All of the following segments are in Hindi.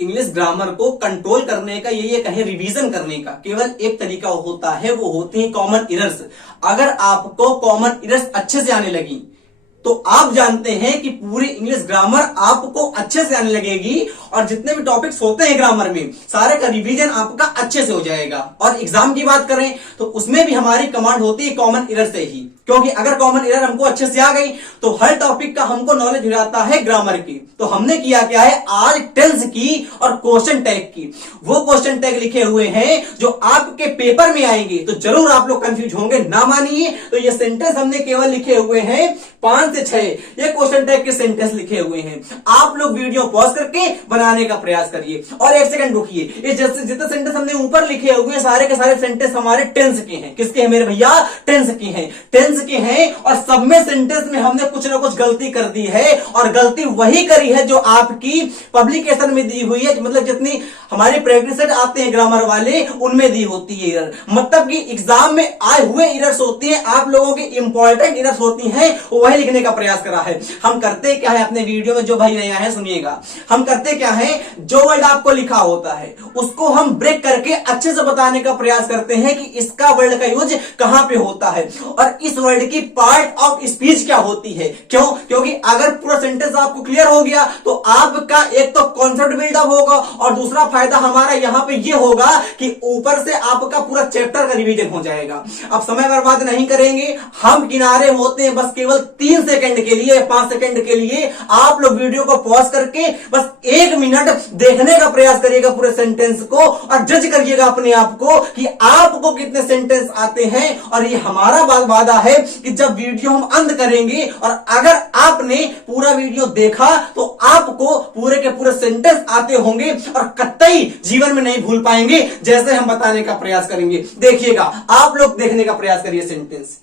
इंग्लिश ग्रामर को कंट्रोल करने का, ये कहें रिवीजन करने का केवल एक तरीका होता है, वो होते हैं कॉमन इरर्स। अगर आपको कॉमन इरर्स अच्छे से आने लगी तो आप जानते हैं कि पूरी इंग्लिश ग्रामर आपको अच्छे से आने लगेगी और जितने भी टॉपिक्स होते हैं ग्रामर में सारे का रिवीजन आपका अच्छे से हो जाएगा। और एग्जाम की बात करें तो उसमें भी हमारी कमांड होती है कॉमन इरर से ही, क्योंकि अगर कॉमन इरर हमको अच्छे से आ गई तो हर टॉपिक का हमको नॉलेज हो जाता है ग्रामर की। तो हमने किया क्या है, आज टेंस की और क्वेश्चन टैग की, वो क्वेश्चन टैग लिखे हुए हैं जो आपके पेपर में आएंगे। तो जरूर आप लोग कंफ्यूज होंगे, ना मानिए तो ये सेंटेंस हमने केवल लिखे हुए हैं 5 से 6, ये क्वेश्चन टैग के सेंटेंस लिखे हुए हैं। आप लोग वीडियो पॉज करके बनाने का प्रयास करिए और 1 सेकंड रुकिए। ये जैसे जितने सेंटेंस हमने ऊपर लिखे हुए हैं सारे के सारे सेंटेंस हमारे टेंस के हैं। किसके हैं मेरे भैया, टेंस के हैं, टेंस के हैं। और सब में सेंटेंस में हमने कुछ ना कुछ गलती कर दी है और गलती वही करी है जो आपकी पब्लिकेशन में दी हुई है, मतलब जितनी हमारे प्रैक्टिस आते हैं ग्रामर वाले उनमें दी होती है एरर। मतलब कि एग्जाम में आए हुए एरर्स होती हैं, आप लोगों की इंपॉर्टेंट एरर्स होती हैं, वही लिखने का प्रयास करा है। हम करते क्या है अपने वीडियो में, जो भाई नया है सुनिएगा, हम करते क्या है, जो वर्ड आपको लिखा होता है उसको हम ब्रेक करके अच्छे से बताने का प्रयास करते हैं कि इसका वर्ड का यूज कहां पे होता है और इस वर्ड की पार्ट ऑफ स्पीच क्या होती है। क्यों? क्योंकि अगर पूरा सेंटेंस आपको क्लियर हो गया तो आपका एक तो कॉन्सेप्ट बिल्डअप होगा और दूसरा फायदा हमारा यहां पे ये होगा कि ऊपर से आपका पूरा चैप्टर का रिवीजन हो जाएगा। अब समय बर्बाद नहीं करेंगे, हम किनारे होते हैं बस केवल 3 सेकंड के लिए, 5 सेकंड के लिए। आप लोग वीडियो को पॉज करके बस 1 मिनट देखने का प्रयास करिएगा पूरे सेंटेंस को और जज करिएगा अपने आप को कि आपको कितने सेंटेंस आते हैं। और ये हमारा वादा है कि जब वीडियो हम अंत करेंगे और अगर आपने पूरा वीडियो देखा तो आपको पूरे के पूरे सेंटेंस आते होंगे और कतई जीवन में नहीं भूल पाएंगे जैसे हम बताने का प्रयास करेंगे। देखिएगा, आप लोग देखने का प्रयास करिए सेंटेंस।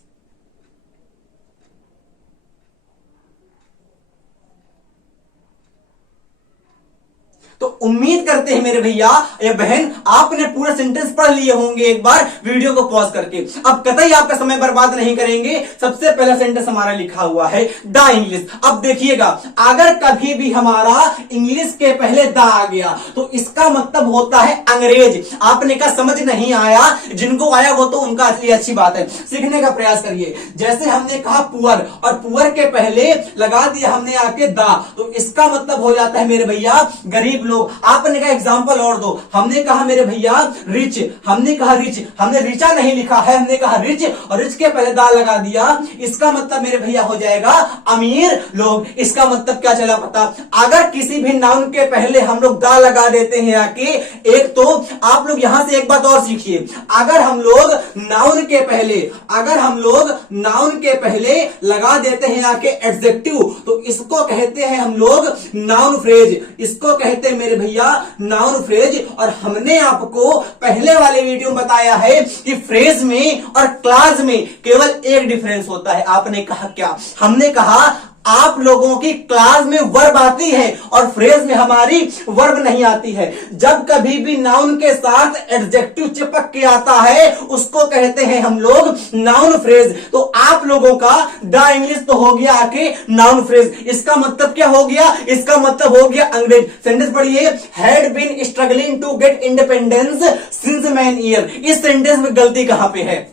तो उम्मीद करते हैं मेरे भैया या बहन आपने पूरा सेंटेंस पढ़ लिए होंगे एक बार वीडियो को पॉज करके। अब कतई आपका समय बर्बाद नहीं करेंगे। सबसे पहला सेंटेंस हमारा लिखा हुआ है द इंग्लिश। अब देखिएगा, अगर कभी भी हमारा इंग्लिश के पहले द आ गया तो इसका मतलब होता है अंग्रेज। आपने कहा समझ नहीं आया, जिनको आया वो तो उनका असली अच्छी बात है, सीखने का प्रयास करिए। जैसे हमने कहा पुअर और पुअर के पहले लगा दिया हमने आके द, तो इसका मतलब हो जाता है मेरे भैया गरीब लोग। आपने कहा एग्जांपल और दो, हमने कहा मेरे भैया रिच, हमने कहा रिच, हमने रिचा नहीं लिखा है, हमने कहा रिच और रिच के पहले दा लगा दिया। इसका मतलब मेरे भैया हो जाएगा अमीर लोग। इसका मतलब क्या चला पता, अगर किसी भी नाउन के पहले हम लोग दा लगा देते हैं आके, एक तो आप लोग यहां से एक बात और सीखिए, अगर हम लोग नाउन के पहले, अगर हम लोग नाउन के पहले लगा देते हैं आके एडजेक्टिव, तो इसको कहते हैं हम लोग नाउन फ्रेज, इसको कहते हैं मेरे भैया नाउन फ्रेज। और हमने आपको पहले वाले वीडियो में बताया है कि फ्रेज में और क्लास में केवल एक डिफरेंस होता है। आपने कहा क्या, हमने कहा आप लोगों की क्लास में वर्ब आती है और फ्रेज में हमारी वर्ब नहीं आती है। जब कभी भी नाउन के साथ एडजेक्टिव चिपक के आता है उसको कहते हैं हम लोग नाउन फ्रेज। तो आप लोगों का द इंग्लिश तो हो गया आके नाउन फ्रेज। इसका मतलब क्या हो गया, इसका मतलब हो गया अंग्रेज। सेंटेंस पढ़िए, had been struggling to get independence since man year. इस सेंटेंस में गलती कहां पे है,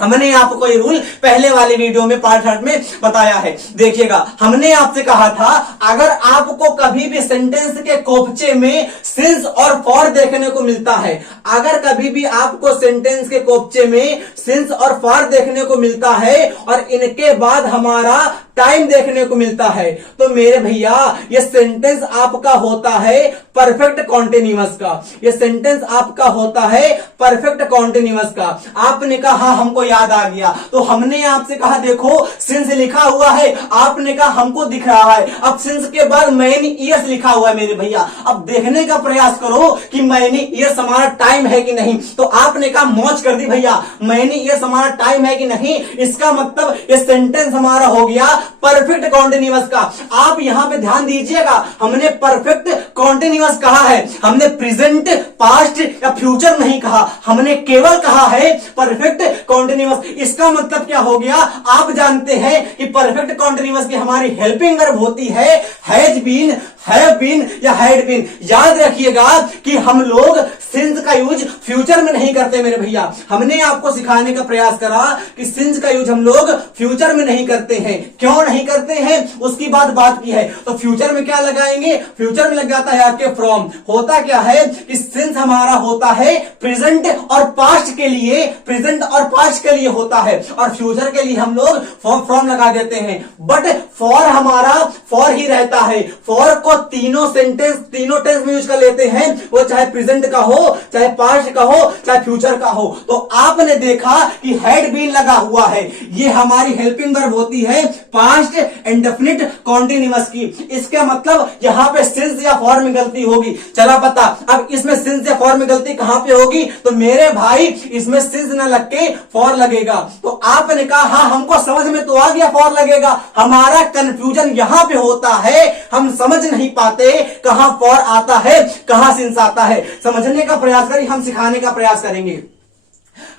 हमने आपको ये रूल पहले वाले वीडियो में पार्ट 8 में बताया है। देखिएगा, हमने आपसे कहा था अगर आपको कभी भी सेंटेंस के कोपचे में सिंस और फॉर देखने को मिलता है, अगर कभी भी आपको सेंटेंस के कोपचे में सिंस और फॉर देखने को मिलता है और इनके बाद हमारा टाइम देखने को मिलता है, तो मेरे भैया ये सेंटेंस आपका होता है परफेक्ट कॉन्टिन्यूअस का। ये सेंटेंस आपका होता है परफेक्ट कॉन्टिन्यूअस का। आपने कहा हाँ हमको याद आ गया, तो हमने आपसे कहा देखो सिंस लिखा हुआ है, आपने कहा हमको दिख रहा है। अब सिंस के बाद मैनी ईयर्स लिखा हुआ है मेरे भैया। अब देखने का प्रयास करो कि मैनी ईयर्स हमारा टाइम है कि नहीं। तो आपने कहा मौज कर दी भैया, मैनी ईयर्स हमारा टाइम है कि नहीं। इसका मतलब ये सेंटेंस हमारा हो गया परफेक्ट कॉन्टिन्यूअस का। आप यहां पे ध्यान दीजिएगा, हमने परफेक्ट कॉन्टिन्यूअस कहा है, हमने प्रेजेंट, पास्ट या फ्यूचर नहीं कहा, हमने केवल कहा है परफेक्ट कॉन्टिन्यूअस कॉन्टिन्यूअस। इसका मतलब क्या हो गया, आप जानते हैं कि परफेक्ट कॉन्टिन्यूअस की हमारी हेल्पिंग वर्ब होती है हैज बीन, हैव बीन या हैड बीन। याद रखिएगा कि हम लोग सिंस का यूज फ्यूचर में नहीं करते मेरे भैया। हमने आपको सिखाने का प्रयास करा कि सिंस का यूज हम लोग फ्यूचर में नहीं करते हैं। क्यों नहीं करते हैं उसकी बात की है। तो फ्यूचर में क्या लगाएंगे, फ्यूचर में लग जाता है आपके फ्रॉम। होता क्या है कि सिंस हमारा होता है प्रेजेंट और पास्ट के लिए, प्रेजेंट और पास्ट के लिए होता है, और फ्यूचर के लिए हम लोग फ्रॉम लगा देते हैं। बट फॉर हमारा फॉर ही रहता है। फॉर को तीनों सेंटेंस, तीनों टेंस में यूज कर लेते हैं, वो चाहे प्रेजेंट का हो, चाहे पास्ट का हो, चाहे फ्यूचर का हो। तो आपने देखा कि हैड बीन लगा हुआ है, ये हमारी हेल्पिंग वर्ब होती है पास्ट इंडेफिनिट कॉन्टिन्यूअस की। इसका मतलब यहां पे सिंस या फॉर में गलती होगी। चला पता, अब इसमें सिंस या फॉर में गलती कहां पे होगी, तो मेरे भाई इसमें सिंस न लग के फॉर लगेगा। तो आपने कहा हाँ हमको समझ में तो आ गया फॉर लगेगा, हमारा कंफ्यूजन यहां पे होता है, हम समझ नहीं पाते कहां फॉर आता है कहां सिंस आता है। समझने का प्रयास करें, हम सिखाने का प्रयास करेंगे।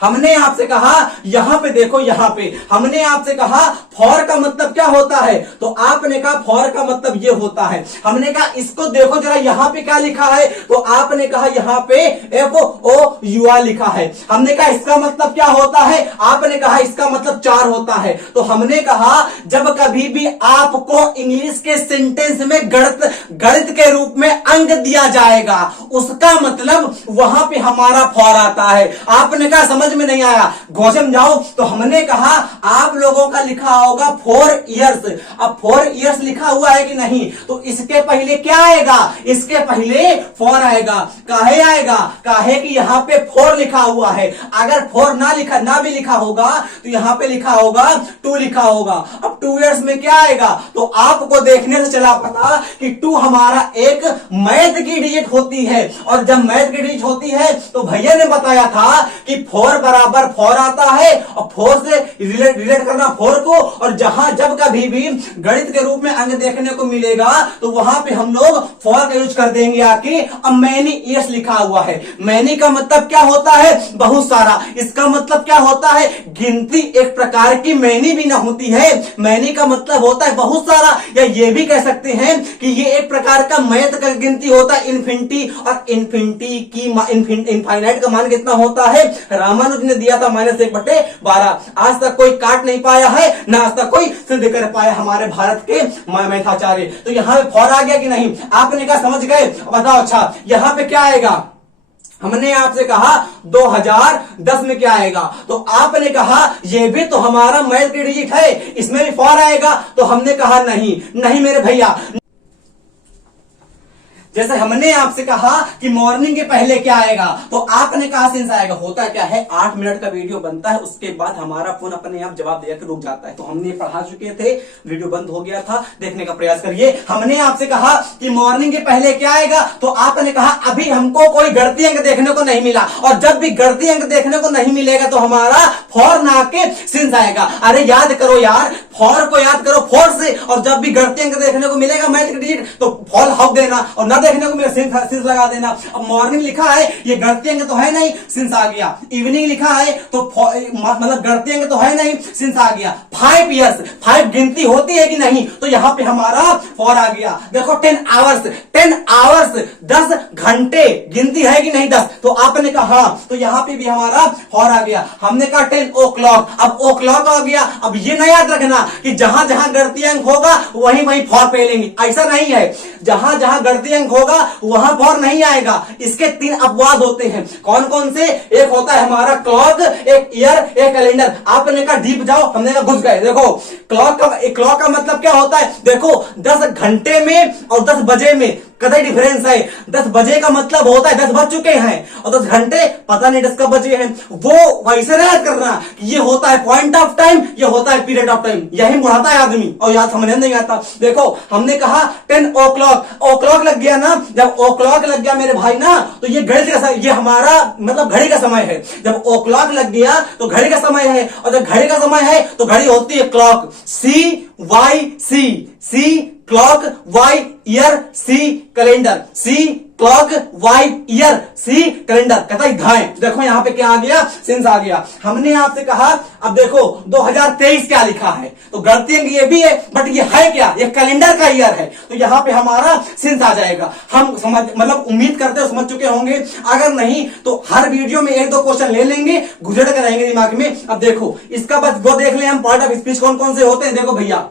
हमने आपसे कहा यहां पे देखो, यहां पे हमने आपसे कहा फॉर का मतलब क्या होता है, तो आपने कहा फॉर का मतलब ये होता है। हमने कहा इसको देखो जरा यहां पे क्या लिखा है, तो आपने कहा यहां पे FOUR लिखा है। हमने कहा इसका मतलब क्या होता है, आपने कहा इसका मतलब 4 होता है। तो हमने कहा जब कभी भी आपको इंग्लिश के सेंटेंस में गणित के रूप में अंक दिया जाएगा, उसका मतलब वहां पे हमारा फॉर आता है। आपने कहा समझ में नहीं आया, गौसम जाओ। तो हमने कहा आप लोगों का लिखा होगा 4 इयर्स। अब 4 इयर्स लिखा हुआ है कि नहीं, तो इसके पहले क्या आएगा, इसके पहले फॉर आएगा। काहे आएगा, काहे कि यहां पे 4 लिखा हुआ है। अगर 4 ना भी लिखा होगा तो यहां पे लिखा होगा 2 लिखा होगा। अब 2 इयर्स में क्या आएगा, तो आपको देखने से चला पता कि 2 हमारा एक मैथ की डिजिट होती है, और जब मैथ की डिजिट होती है तो भैया ने बताया था कि 4 बराबर 4 आता है, और 4 से रिलेट करना 4 को, और जहां जब कभी भी गणित के रूप में अंक देखने को मिलेगा तो वहां पे हम लोग 4 का यूज कर देंगे आके। अब मैनी ईयर्स लिखा हुआ है, मैनी का मतलब क्या होता है, बहुत सारा। इसका मतलब क्या होता है, गिनती। एक प्रकार की मैनी भी ना होती है, मैनी का मतलब होता है बहुत सारा, या ये भी कह सकते हैं कि ये एक प्रकार का मैथ का गिनती होता है इन्फिनिटी। और इन्फिनिटी की इनफाइनाइट का मान कितना होता है, रामानुज ने दिया था -1/12। आज तक कोई काट नहीं पाया है, ना आज तक कोई सिद्ध कर पाया हमारे भारत के मैथाचार्य। तो यहां पे फॉर आ गया कि नहीं, आपने कहा समझ गए, बताओ। अच्छा यहां पे क्या आएगा, हमने आपसे कहा 2010 में क्या आएगा, तो आपने कहा ये भी तो हमारा मैथ की डिजिट है, इसमें भी फॉर आएगा। तो हमने कहा नहीं मेरे भैया। जैसे हमने आपसे कहा कि मॉर्निंग के पहले क्या आएगा, तो आपने कहा सिंस आएगा। होता क्या है, 8 मिनट का वीडियो बनता है, उसके बाद हमारा फोन अपने आप जवाब देकर रुक जाता है। तो हमने पढ़ा चुके थे, वीडियो बंद हो गया था, देखने का प्रयास करिए। हमने आपसे कहा कि मॉर्निंग के पहले क्या आएगा, तो आपने कहा अभी हमको कोई गणती अंक देखने को नहीं मिला, और जब भी गणती अंक देखने को नहीं मिलेगा तो हमारा फॉर ना के सिंस आएगा। अरे याद करो यार, फॉर को याद करो 4 से, और जब भी गणती अंक देखने को मिलेगा मैथ की डिजिट, तो फॉर हक देना, और ना देखने को मिले सिंस लगा देना। अब मॉर्निंग लिखा है, ये गणती अंक तो है नहीं, सिंस आ गया। इवनिंग लिखा है तो मतलब गणती अंक तो है नहीं, सिंस आ गया। 5 इयर्स, 5 गिनती होती है कि नहीं, तो यहां पे हमारा फॉर आ गया। देखो 10 आवर्स 10 घंटे गिनती है कि नहीं 10, तो आपने कहा तो यहां पे भी हमारा फॉर आ गया। हमने कहा 10 o'clock, अब o'clock आ गया। अब ये ना याद रखना कि जहां जहां गणती अंक होगा वहीं फॉर पे लेंगे, ऐसा नहीं है। जहां जहां गणती अंक होगा वहां फॉर नहीं आएगा। इसके 3 अपवाद होते हैं। कौन कौन से, एक होता है हमारा क्लॉक, एक ईयर, एक कैलेंडर। आपने कहा डीप जाओ, हमने कहा घुस गए। देखो क्लॉक का मतलब क्या होता है, देखो 10 घंटे में और 10 बजे में कतई डिफरेंस है। 10 बजे का मतलब होता है 10 बज चुके हैं, और 10 घंटे पता नहीं 10 कब बजे हैं। वो वैसे ना याद करना, ये होता है पॉइंट ऑफ टाइम, ये होता है पीरियड ऑफ टाइम, यही मुड़ाता है आदमी और याद समझ नहीं आता। देखो हमने कहा 10 o'clock लग गया ना, जब o'clock लग गया मेरे भाई ना, तो ये घड़ी का, ये हमारा मतलब घड़ी का समय है। जब o'clock लग गया तो घड़ी का समय है, और जब घड़ी का समय है तो घड़ी होती है clock, CYC clock Y year, C calendar, C clock Y year, C calendar, कतई धाएं। देखो यहां पे क्या आ गया, सिंस आ गया। हमने आपसे कहा अब देखो 2023 क्या लिखा है, तो गलती ये भी है, बट ये है क्या, ये कैलेंडर का ईयर है, तो यहां पे हमारा सिंस आ जाएगा। हम समझ मतलब उम्मीद करते हो समझ चुके होंगे, अगर नहीं तो हर वीडियो में एक दो क्वेश्चन ले लेंगे, गुजर कर रहेंगे दिमाग में। अब देखो इसका बस वो देख ले हम पार्ट ऑफ स्पीच कौन कौन से होते हैं। देखो भैया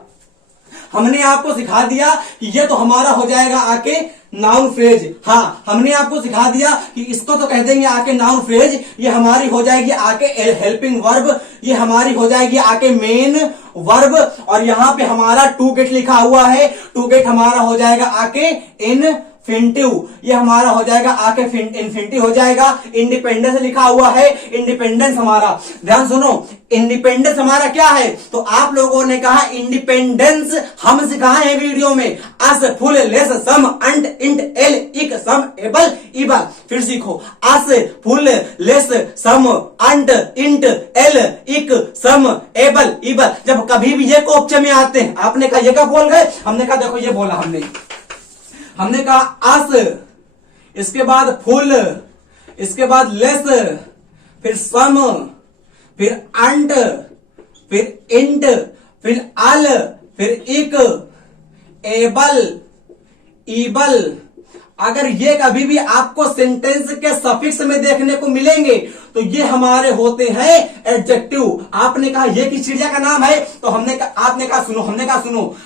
हमने आपको सिखा दिया कि ये तो हमारा हो जाएगा आके नाउन फ्रेज। हाँ, हमने आपको सिखा दिया कि इसको तो कह देंगे आके नाउन फ्रेज, ये हमारी हो जाएगी आके हेल्पिंग वर्ब, ये हमारी हो जाएगी आके मेन वर्ब, और यहां पे हमारा टू गेट लिखा हुआ है, टू गेट हमारा हो जाएगा आके इनफिनिटिव, ये हमारा हो जाएगा आके इन्फिनिटी हो जाएगा। इंडिपेंडेंस लिखा हुआ है, इंडिपेंडेंस हमारा, ध्यान सुनो, इंडिपेंडेंस हमारा क्या है, तो आप लोगों ने कहा इंडिपेंडेंस हम सिखाए हैं वीडियो में, अस फुल लेस सम अंट इंट एल इक सम एबल इबल। फिर सीखो, अस फुल लेस सम अंट इंट एल इक सम एबल इबल। जब कभी भी ये कोपचे में आते हैं, आपने कहा ये क्या बोल गए, हमने कहा देखो ये बोला हमने कहा अस, इसके बाद फुल, इसके बाद लेस, फिर सम, फिर अंट, फिर इंट, फिर अल, फिर इक, एबल, ईबल। अगर ये कभी भी आपको सेंटेंस के सफिक्स में देखने को मिलेंगे तो ये हमारे होते हैं एडजेक्टिव। आपने कहा ये किस चिड़िया का नाम है, तो हमने कहा, आपने कहा सुनो,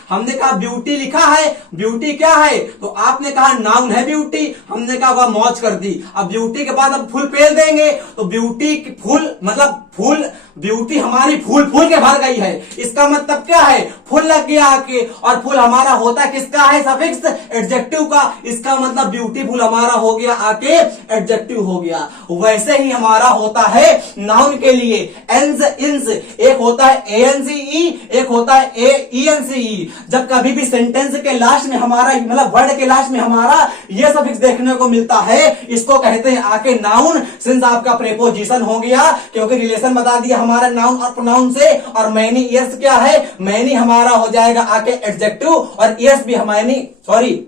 हमने कहा ब्यूटी लिखा है, ब्यूटी क्या है, तो आपने कहा नाउन है ब्यूटी, हमने कहा वह मौज कर दी। अब ब्यूटी के बाद अब फुल पेल देंगे, तो ब्यूटी फुल मतलब फुल, ब्यूटी हमारी फूल के भर गई है, इसका मतलब क्या है, फुल लग गया आके, और फुल हमारा होता है किसका है, सफिक्स एडजेक्टिव का, इसका मतलब ब्यूटीफुल हमारा हो गया आके एडजेक्टिव हो गया। वैसे ही हमारा होता है नाउन के लिए एंस इंस, एक होता है एएनसीई, एक होता है एईएनसीई। जब कभी भी सेंटेंस के लास्ट में हमारा मतलब वर्ड के लास्ट में हमारा ये सफिक्स देखने को मिलता है, इसको कहते हैं आके नाउन। सिंस आपका प्रेपोजिशन हो गया, क्योंकि रिलेशन बता दिया हमारा नाउन और प्रोनाउन से, और मैनी ईयर्स क्या है, मैनी हमारा हो जाएगा आके एडजेक्टिव, और ईयर्स भी हमारी सॉरी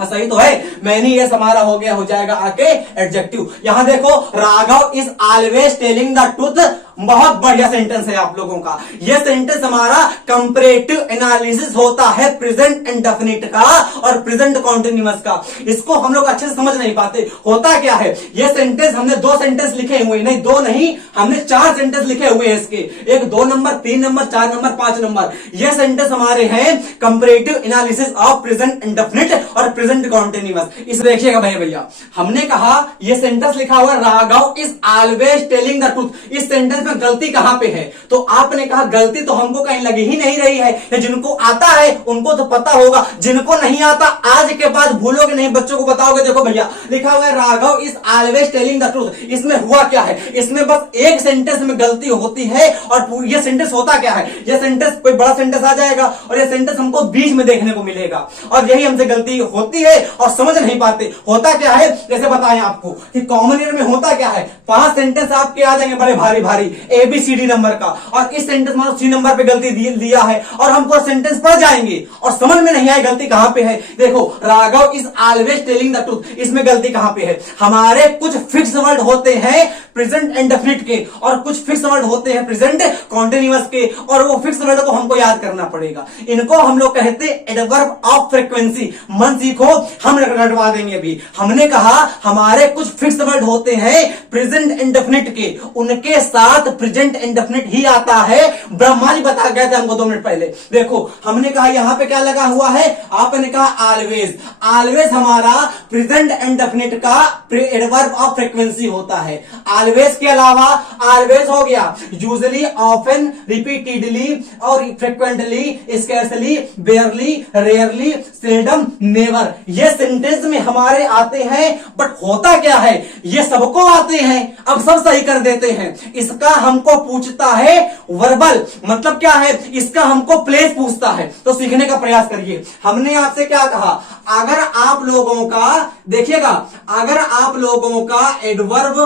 सही तो है, मैनी ईयर्स हमारा हो गया हो जाएगा आके एडजेक्टिव। यहां देखो, Raghav is always telling the truth, बहुत बढ़िया सेंटेंस है आप लोगों का। यह सेंटेंस हमारा कंपैरेटिव एनालिसिस होता है प्रेजेंट इंडेफिनिट का और प्रेजेंट कॉन्टिन्यूअस का। इसको हम लोग अच्छे से समझ नहीं पाते, होता क्या है। यह सेंटेंस हमने दो सेंटेंस लिखे हुए, नहीं दो नहीं, हमने 4 सेंटेंस लिखे हुए हैं इसके, एक 2 नंबर, 3 नंबर, 4 नंबर, 5 नंबर। यह सेंटेंस हमारे हैं comparative analysis of present indefinite और प्रेजेंट कॉन्टिन्यूअस। इस देखिएगा भैया, हमने कहा यह सेंटेंस लिखा हुआ Raghav is always telling the truth. इस सेंटेंस में गलती कहां पे है, तो आपने कहा गलती तो हमको कहीं लगी ही नहीं रही है। जिनको आता है उनको तो पता होगा, जिनको नहीं आता आज के बाद भूलोगे नहीं, बच्चों को बताओगे। देखो भैया लिखा हुआ है Raghav is always telling the truth. इसमें हुआ क्या है, इसमें बस एक सेंटेंस में गलती होती है, और यह सेंटेंस होता क्या है, यह सेंटेंस कोई बड़ा सेंटेंस आ जाएगा और यह सेंटेंस हमको बीच में देखने को मिलेगा, और यही हमसे गलती होती है और समझ नहीं पाते। होता क्या है, जैसे बताएं आपको कि कॉमन ईयर में होता क्या है, 5 सेंटेंस आपके आ जाएंगे बड़े भारी भारी ABCD नंबर का, और इस सेंटेंस में C नंबर पे गलती दिया है, और हमको सेंटेंस पढ़ जाएंगे और समझ में नहीं आए गलती कहां पे है। देखो Raghav is always telling the truth, इसमें गलती कहां पे है। हमारे कुछ फिक्स वर्ड होते हैं प्रेजेंट इंडेफिनिट के, और कुछ फिक्स वर्ड होते हैं प्रेजेंट कॉन्टिन्यूअस के, और वो फिक्स वर्ड को हमको याद करना पड़ेगा। इनको हम लोग कहते हैं एडवर्ब ऑफ फ्रीक्वेंसी। मन सीखो, हम रटवा देंगे अभी। हमने कहा हमारे कुछ फिक्स वर्ड होते हैं प्रेजेंट इंडेफिनिट के, उनके साथ प्रेजेंट इंडेफिनिट ही आता है। ब्रह्मा जी बता गए थे हमको 2 मिनट पहले। देखो हमने कहा यहां पे क्या लगा हुआ है, आपने कहा ऑलवेज। ऑलवेज हमारा प्रेजेंट इंडेफिनिट का एडवर्ब ऑफ फ्रीक्वेंसी होता है। ऑलवेज के अलावा ऑलवेज हो गया यूजुअली, ऑफन, रिपीटेडली और frequently, scarcely, बेयरली, rarely, seldom, never. ये सेंटेंस में हमारे आते हैं, बट होता क्या है, ये सबको आते हैं, अब सब सही कर देते हैं। इसका हमको पूछता है वर्बल, मतलब क्या है, इसका हमको प्लेस पूछता है, तो सीखने का प्रयास करिए। हमने आपसे क्या कहा, अगर आप लोगों का देखिएगा, अगर आप लोगों का एडवर्ब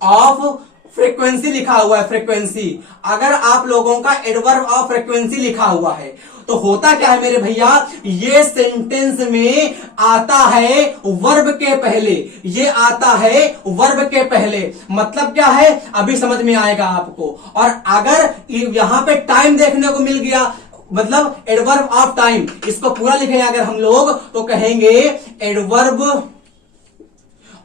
ऑफ फ्रीक्वेंसी लिखा हुआ है, फ्रीक्वेंसी, अगर आप लोगों का एडवर्ब ऑफ फ्रीक्वेंसी लिखा हुआ है, तो होता क्या है मेरे भैया, ये सेंटेंस में आता है वर्ब के पहले, ये आता है वर्ब के पहले। मतलब क्या है अभी समझ में आएगा आपको। और अगर यहां पे टाइम देखने को मिल गया, मतलब एडवर्ब ऑफ टाइम, इसको पूरा लिखेंगे अगर हम लोग तो कहेंगे एडवर्ब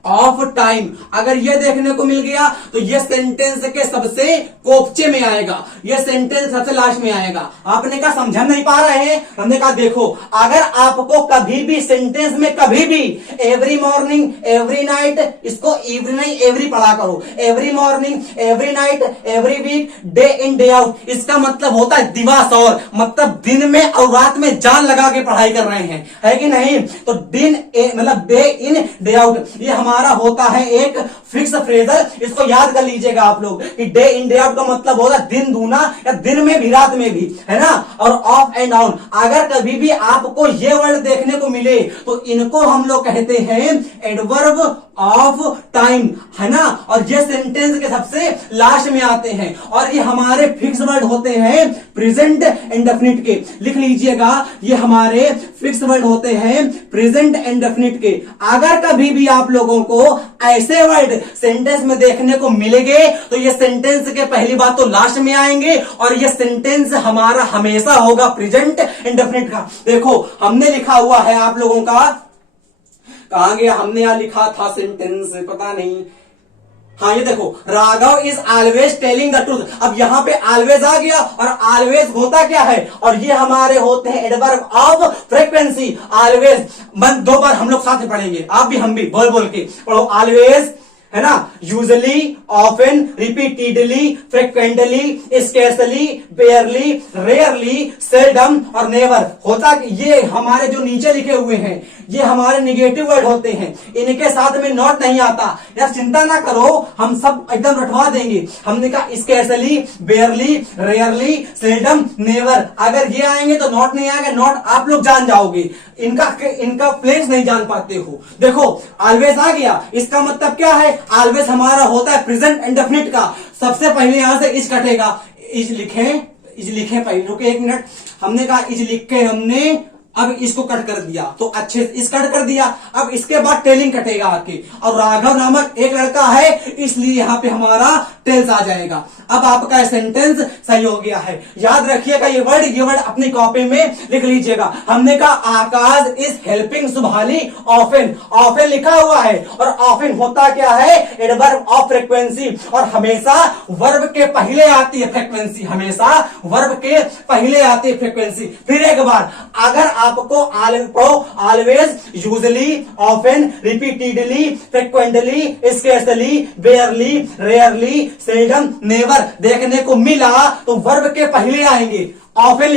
ऑफ टाइम। अगर ये देखने को मिल गया तो ये सेंटेंस के सबसे कोपचे में आएगा, ये सेंटेंस सबसे लास्ट में आएगा। आपने कहा समझ नहीं पा रहे हैं, हमने कहा देखो अगर आपको कभी भी सेंटेंस में कभी भी एवरी मॉर्निंग एवरी नाइट, इसको एवरी नहीं एवरी पढ़ा करो, every morning every night every week day in day out, इसका मतलब होता है दिवस और, मतलब दिन में और रात में जान लगा के पढ़ाई कर रहे हैं, है कि नहीं। तो दिन मतलब डे इन डे आउट ये हमारा होता है एक फिक्स फ्रेजर, इसको याद कर लीजिएगा आप लोग कि डे इन डे आउट का मतलब होता है दिन दूना या दिन में भी रात में भी, है ना। और ऑफ एंड ऑन, अगर कभी भी आपको ये वर्ड देखने को मिले तो इनको हम लोग कहते हैं एडवर्ब ऑफ टाइम, है ना। और ये सेंटेंस के सबसे लास्ट में आते हैं और ये हमारे फिक्स वर्ड होते हैं प्रेजेंट इंडेफिनिट के। लिख लीजिएगा ये हमारे फिक्स वर्ड होते हैं प्रेजेंट इंडेफिनिट के। अगर कभी भी आप लोगों को ऐसे वर्ड सेंटेंस में देखने को मिलेंगे तो ये सेंटेंस के पहली बात तो लास्ट में आएंगे और ये सेंटेंस हमारा हमेशा होगा प्रेजेंट इंडेफिनिट का। देखो हमने लिखा हुआ है आप लोगों का, कहां गया, हमने यहां लिखा था सेंटेंस पता नहीं, हाँ ये देखो, Raghav is always telling the truth. अब यहां पे ऑलवेज आ गया और ऑलवेज होता क्या है, और ये हमारे होते हैं एडवर्ब ऑफ फ्रीक्वेंसी। ऑलवेज दो बार हम लोग साथ में पढ़ेंगे, आप भी हम भी बोल बोल के पढ़ो। ऑलवेज है ना, usually, often, repeatedly, frequently, scarcely, barely, rarely, seldom और नेवर। होता ये हमारे जो नीचे लिखे हुए हैं ये हमारे निगेटिव वर्ड होते हैं, इनके साथ में नॉट नहीं आता। यार चिंता ना करो, हम सब एकदम रटवा देंगे। हमने कहा scarcely, barely, rarely, seldom, never, अगर ये आएंगे तो नॉट नहीं आएगा, नॉट आप लोग जान जाओगे, इनका प्लेस नहीं जान पाते हो। देखो ऑलवेज आ गया, इसका मतलब क्या है, ऑलवेज हमारा होता है प्रेजेंट इंडेफिनिट का। सबसे पहले यहां से इज कटेगा, इज लिखे पहले, रुके एक मिनट, हमने कहा इज लिख के हमने अब इसको कट कर दिया तो अच्छे इस कट कर दिया। अब इसके बाद टेलिंग कटेगा आके, और राघव नामक एक लड़का है इसलिए यहां पे हमारा टेल्स आ जाएगा। अब आपका सेंटेंस सही हो गया है। याद रखिएगा ये वर्ड अपनी कॉपी में लिख लीजिएगा। हमने कहा आकाश इज हेल्पिंग सुभाली ऑफन लिखा हुआ है, और ऑफन होता क्या है, एडवर्ब ऑफ फ्रीक्वेंसी, और हमेशा वर्ब के पहले आती है फ्रीक्वेंसी, हमेशा वर्ब के पहले आती है फ्रीक्वेंसी। फिर एक बार अगर आपको always, usually, often, repeatedly, frequently, scarcely, barely, rarely, seldom, never देखने को मिला तो वर्ब के पहले आएंगे। ऑफन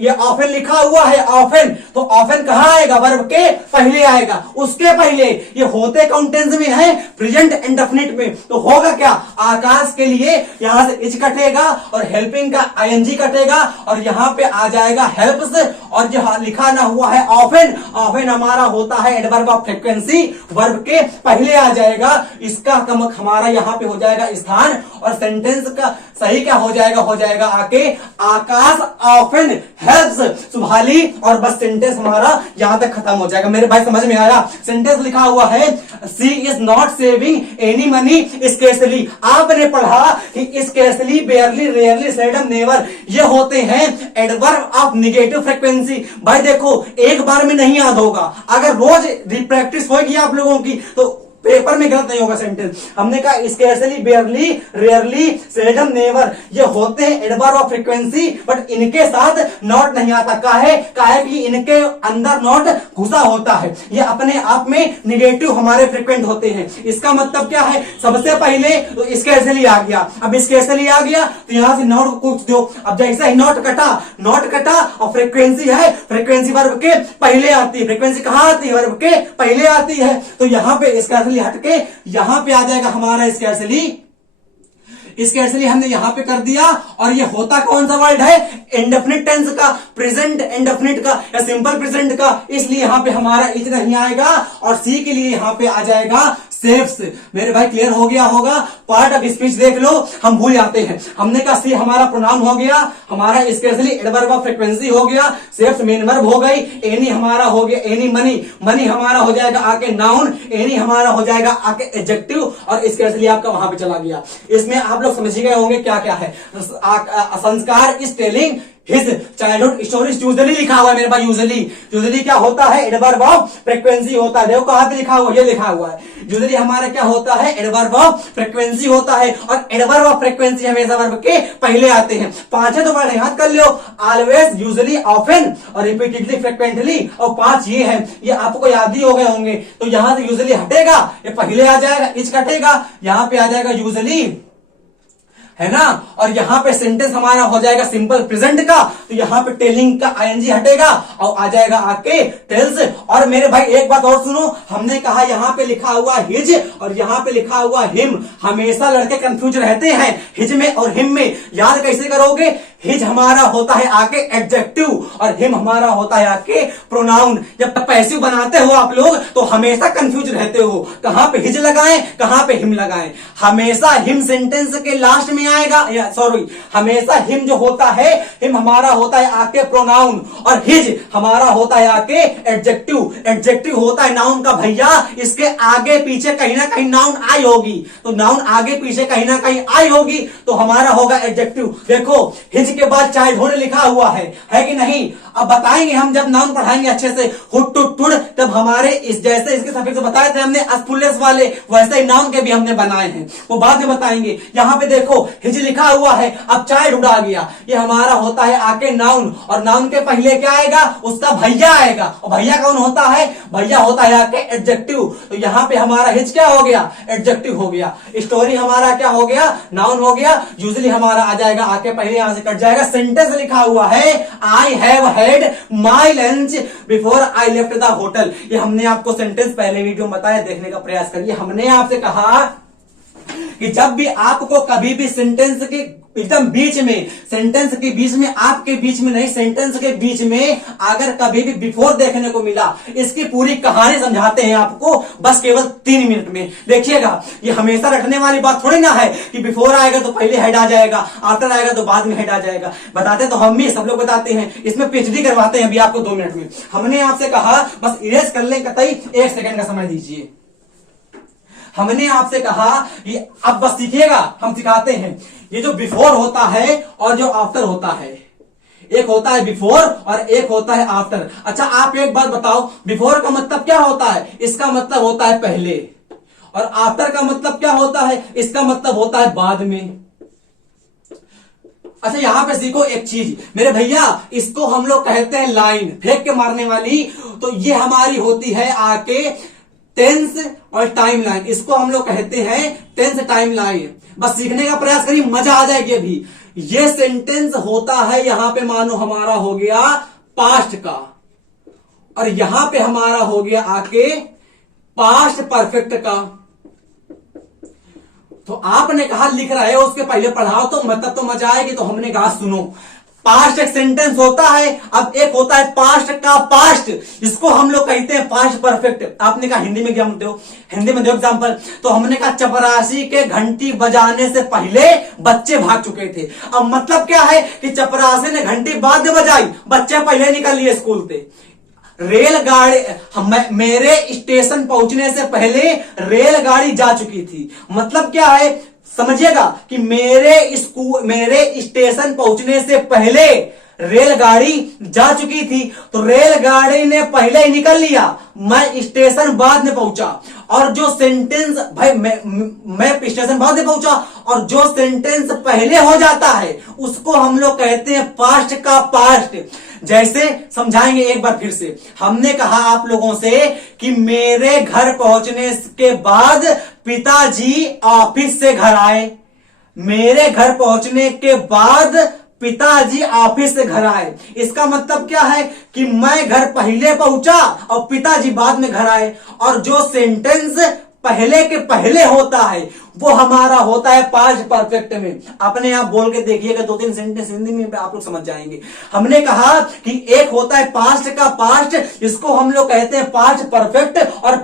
ये ऑफन लिखा हुआ है, ऑफन तो ऑफन कहां आएगा, वर्ब के पहले आएगा। उसके पहले ये होते कौन टेंस में है, प्रेजेंट इंडेफिनिट में। तो होगा क्या, आकाश के लिए यहां से इज कटेगा और हेल्पिंग का आईएनजी कटेगा और यहां पे आ जाएगा हेल्प्स, और जो लिखा ना हुआ है ऑफन हमारा होता है एडवर्ब ऑफ फ्रीक्वेंसी, वर्ब के पहले आ जाएगा। इसका हमारा यहां पे हो जाएगा स्थान, और सेंटेंस का सही क्या हो जाएगा आके आकाश ऑफन हेल्प्स सुभाली, और बस सेंटेंस हमारा यहां तक खत्म हो जाएगा। मेरे भाई समझ में आया। सेंटेंस लिखा हुआ है C is not saving any money scarcely. आपने पढ़ा कि scarcely, barely, rarely, seldom, never ये होते हैं एडवर्ब ऑफ नेगेटिव फ्रीक्वेंसी। भाई देखो एक बार में नहीं याद होगा, अगर रोज प्रैक्टिस होगी आप लोगों की तो पेपर में गलत नहीं होगा सेंटेंस। हमने कहा scarcely, barely, rarely, seldom, never ये होते हैं एडवर्ब ऑफ फ्रीक्वेंसी, बट इनके साथ नॉट नहीं आता। काहे कि इनके अंदर नॉट घुसा होता है, ये अपने आप में निगेटिव हमारे फ्रीक्वेंट होते हैं। इसका मतलब क्या है, सबसे पहले तो स्केर्सली आ गया, अब स्केर्सली आ गया तो यहां से नॉट कुछ दो। अब जैसा ही नॉट कटा और फ्रीक्वेंसी है, फ्रीक्वेंसी वर्ब के पहले आती है। फ्रीक्वेंसी कहां आती है, वर्ब के पहले आती है। तो यहां पे स्केर्सली हटके यहां पे आ जाएगा हमारा स्केर्सली हमने यहां पे कर दिया। और ये होता कौन सा वर्ड है, इंडेफिनिट टेंस का, प्रेजेंट इंडेफिनिट का या सिंपल प्रेजेंट का, इसलिए यहां पे हमारा इज नहीं आएगा। और सी के लिए यहां पे आ जाएगा सेफ्स। मेरे भाई क्लियर हो गया होगा। पार्ट ऑफ स्पीच देख लो, हम भूल जाते हैं। हमने कहा सी हमारा प्रोनाउन हो गया, हमारा स्पेशली एडवर्ब ऑफ फ्रीक्वेंसी हो गया, सेफ्स मेन वर्ब हो गई, एनी हमारा हो गया, एनी मनी, मनी हमारा हो जाएगा आके नाउन, एनी हमारा हो जाएगा आके एडजेक्टिव, और स्पेशली आपका वहां पे चला गया। इसमें आप लोग समझ गए होंगे क्या क्या है। संस्कार is telling his childhood stories, usually लिखा हुआ है मेरे पास। यूजुअली क्या होता है, एडवर्ब ऑफ फ्रीक्वेंसी होता है। देखो कहां पे लिखा हुआ, ये लिखा हुआ है। यूजुअली हमारा क्या होता है, एडवर्ब ऑफ फ्रीक्वेंसी होता है, और एडवर्ब ऑफ फ्रीक्वेंसी हमेशा वर्ब के पहले आते हैं। पांचों तो वर्ड याद कर लो, ऑलवेज, यूजुअली, ऑफन और रिपीटेडली, फ्रीक्वेंटली, और 5 ये है, ये आपको याद ही हो गए होंगे। तो यहां से यूजुअली हटेगा, ये पहले आ जाएगा, इच कटेगा, यहां पे आ जाएगा यूजुअली, है ना। और यहां पे सेंटेंस हमारा हो जाएगा सिंपल प्रेजेंट का, तो यहां पे टेलिंग का आईएनजी हटेगा और आ जाएगा आके टेल्स। और मेरे भाई एक बात और सुनो, हमने कहा यहां पे लिखा हुआ हिज और यहां पे लिखा हुआ हिम। हमेशा लड़के कंफ्यूज रहते हैं हिज में और हिम में। याद कैसे करोगे, हिज हमारा होता है आके एडजेक्टिव और हिम हमारा होता है आके प्रोनाउन। जब पैसिव बनाते हो आप लोग तो हमेशा कंफ्यूज रहते हो, कहां पे हिज लगाएं, कहां पे हिम लगाएं। हमेशा हिम सेंटेंस के लास्ट में आएगा, सॉरी, हमेशा हिम जो होता है, हिम हमारा होता है आके प्रोनाउन, और हिज हमारा होता है आके एडजेक्टिव। एडजेक्टिव होता है नाउन का भैया, इसके आगे पीछे कहीं ना कहीं नाउन आई होगी, तो नाउन आगे पीछे कहीं ना कहीं आई होगी तो हमारा होगा एडजेक्टिव। देखो हिज के बाद चाइल्डहुड लिखा हुआ है कि नहीं। अब बताएंगे हम जब नाउन पढ़ाएंगे अच्छे से, हुड टू टुड, तब हमारे इस जैसे इसके सफिक्स बताए थे हमने असफुल्लेस वाले, वैसे ही नाउन के भी हमने बनाए हैं, वो बाद में बताएंगे। यहां पे देखो हिज लिखा हुआ है, अब चाइल्डहुड आ गया, ये हमारा होता है आके नाउन, और नाउन के पहले क्या आएगा, उसका भैया आएगा, और भैया कौन होता है, भैया होता है आके एडजेक्टिव। तो यहां पे हमारा हिज क्या हो गया, एडजेक्टिव हो गया। स्टोरी हमारा क्या हो गया, नाउन हो गया। यूजुअली हमारा आ जाएगा आके पहले, यहां से कट जाएगा। सेंटेंस लिखा हुआ है, I have had my lunch before I left the hotel. ये हमने आपको सेंटेंस पहले वीडियो में बताया, देखने का प्रयास करिए। हमने आपसे कहा कि जब भी आपको कभी भी सेंटेंस के एकदम बीच में, सेंटेंस के बीच में, आपके बीच में नहीं, सेंटेंस के बीच में अगर कभी भी बिफोर देखने को मिला, इसकी पूरी कहानी समझाते हैं आपको बस केवल 3 मिनट में। देखिएगा, ये हमेशा रटने वाली बात थोड़ी ना है कि बिफोर आएगा तो पहले हेड आ जाएगा, आफ्टर आएगा तो बाद में हेड आ जाएगा। बताते तो हम भी, सब लोग बताते हैं, इसमें पीएचडी करवाते हैं अभी आपको 2 मिनट में। हमने आपसे कहा बस इरेज कर लें कतई, 1 सेकंड का समय दीजिए। हमने आपसे कहा कि अब बस सीखिएगा, हम सिखाते हैं। ये जो बिफोर होता है और जो आफ्टर होता है, एक होता है बिफोर और एक होता है आफ्टर। अच्छा आप एक बात बताओ, बिफोर का मतलब क्या होता है, इसका मतलब होता है पहले, और आफ्टर का मतलब क्या होता है, इसका मतलब होता है बाद में। अच्छा यहां पे सीखो एक चीज मेरे भैया, इसको हम लोग कहते हैं लाइन, फेंक के मारने वाली। तो ये हमारी होती है आके टेंस और टाइम लाइन, इसको हम लोग कहते हैं टेंस टाइम लाइन। बस सीखने का प्रयास करिए, मजा आ जाएगी अभी। ये सेंटेंस होता है यहां पे मानो हमारा हो गया पास्ट का, और यहां पे हमारा हो गया आके पास्ट परफेक्ट का। तो आपने कहा लिख रहे हो, उसके पहले पढ़ाओ तो मतलब तो मजा आएगी। तो हमने कहा सुनो, पास्ट एक सेंटेंस होता है, अब एक होता है पास्ट का पास्ट, इसको हम लोग कहते हैं पास्ट परफेक्ट। आपने कहा हिंदी में क्या दो, हिंदी में दो एग्जांपल। तो हमने कहा चपरासी के घंटी बजाने से पहले बच्चे भाग चुके थे। अब मतलब क्या है कि चपरासी ने घंटी बाद में बजाई, बच्चे पहले निकल लिए स्कूल से। रेलगाड़ी मेरे स्टेशन पहुंचने से पहले रेलगाड़ी जा चुकी थी। मतलब क्या है समझिएगा कि मेरे स्टेशन पहुंचने से पहले रेलगाड़ी जा चुकी थी, तो रेलगाड़ी ने पहले ही निकल लिया, मैं स्टेशन बाद में पहुंचा। और जो सेंटेंस भाई मैं स्टेशन बाद में पहुंचा, और जो सेंटेंस पहले हो जाता है उसको हम लोग कहते हैं पास्ट का पास्ट। जैसे समझाएंगे एक बार फिर से। हमने कहा आप लोगों से कि मेरे घर पहुंचने के बाद पिताजी ऑफिस से घर आए। मेरे घर पहुंचने के बाद पिताजी ऑफिस से घर आए, इसका मतलब क्या है कि मैं घर पहले पहुंचा और पिताजी बाद में घर आए। और जो सेंटेंस पहले के पहले होता है वो हमारा होता है पास्ट परफेक्ट में। अपने आप बोल के देखिएगा, 2-3 सेंटेंस हिंदी में आप लोग समझ जाएंगे। हमने कहा कि एक होता है पास्ट का पास्ट, इसको हम लोग कहते हैं पास्ट परफेक्ट, और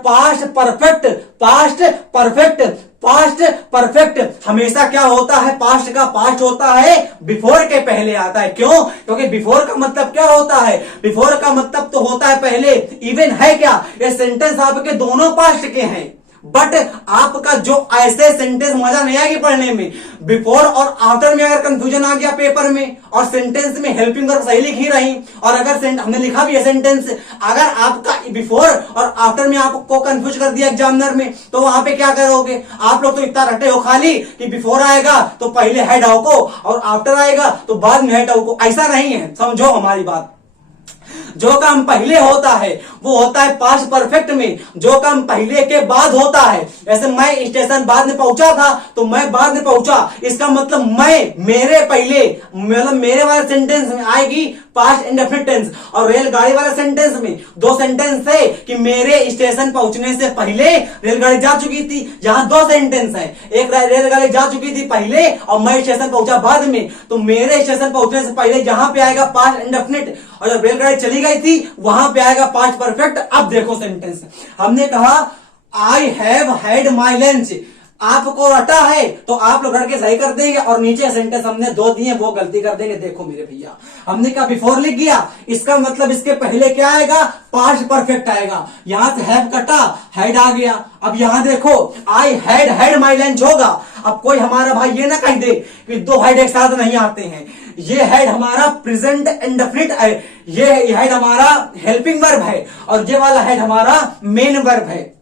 पास्ट परफेक्ट हमेशा क्या होता है, पास्ट का पास्ट होता है, बिफोर के पहले आता है। क्यों? क्योंकि बिफोर का मतलब क्या होता है, बिफोर का मतलब तो होता है पहले। इवन है क्या, ये सेंटेंस आपके दोनों पास्ट के हैं, बट आपका जो ऐसे सेंटेंस मजा नहीं आएगी पढ़ने में। बिफोर और आफ्टर में अगर कंफ्यूजन आ गया पेपर में, और सेंटेंस में हेल्पिंग वर्ब सही लिखी रही, और अगर हमने लिखा भी है सेंटेंस, अगर आपका बिफोर और आफ्टर में आपको कंफ्यूज कर दिया एग्जामिनर में, तो वहां पे क्या करोगे आप लोग? तो इतना रटे हो खाली कि बिफोर आएगा तो पहले हेड हाउ को, और आफ्टर आएगा तो बाद में हेड हाउ को। ऐसा नहीं है, समझो हमारी बात। जो काम पहले होता है वो होता है पास्ट परफेक्ट में, जो काम पहले के बाद होता है। जैसे मैं स्टेशन बाद में पहुंचा था, तो मैं बाद में पहुंचा, इसका मतलब मेरे पहले, मतलब मेरे वाले सेंटेंस में आएगी पास्ट इंडेफिनिट टेंस। और रेलगाड़ी वाले सेंटेंस में 2 सेंटेंस है कि मेरे स्टेशन पहुंचने से पहले रेलगाड़ी जा चुकी थी। यहां 2 सेंटेंस है, एक रेलगाड़ी जा चुकी थी पहले और मैं स्टेशन पहुंचा बाद में, तो मेरे स्टेशन पहुंचने से पहले यहां पे आएगा पास्ट इंडेफिनिट, और जब रेलगाड़ी चली गई थी वहां पे आएगा पास्ट परफेक्ट। अब देखो सेंटेंस, हमने कहा I have had my lunch, आपको रटा है तो आप लोग रट के सही कर देंगे, और नीचे सेंटेंस हमने 2 दिए वो गलती कर देंगे। देखो मेरे भैया, हमने कहा बिफोर लिख गया, इसका मतलब इसके पहले क्या आएगा, पास्ट परफेक्ट आएगा। यहां से हैव कटा, हैड आ गया। अब यहां देखो आई हैड माई लंच होगा। अब कोई हमारा भाई ये ना कह दे कि 2 हेड एक साथ नहीं आते हैं। ये हेड हमारा प्रेजेंट इंडेफिनिट है, ये हेड हमारा हेल्पिंग वर्ब है, और ये वाला हेड हमारा मेन वर्ब है।